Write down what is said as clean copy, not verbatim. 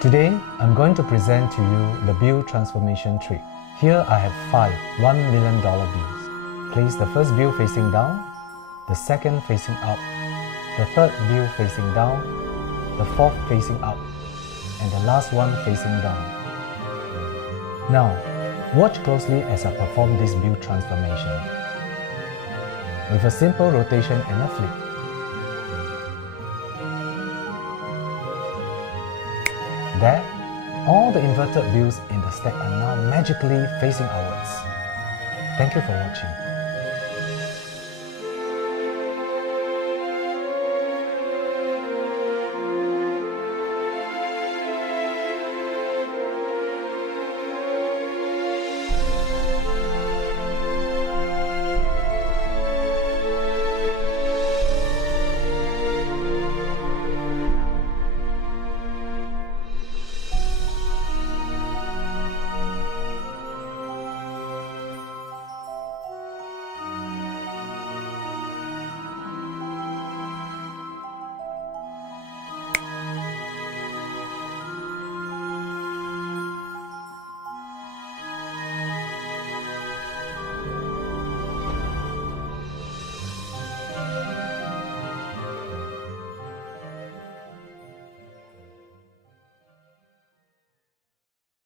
Today, I'm going to present to you the bill transformation trick. Here I have 5 $1 million bills. Place the first bill facing down, the second facing up, the third bill facing down, the fourth facing up, and the last one facing down. Now, watch closely as I perform this bill transformation. With a simple rotation and a flip. There, all the inverted bills in the stack are now magically facing outwards. Thank you for watching.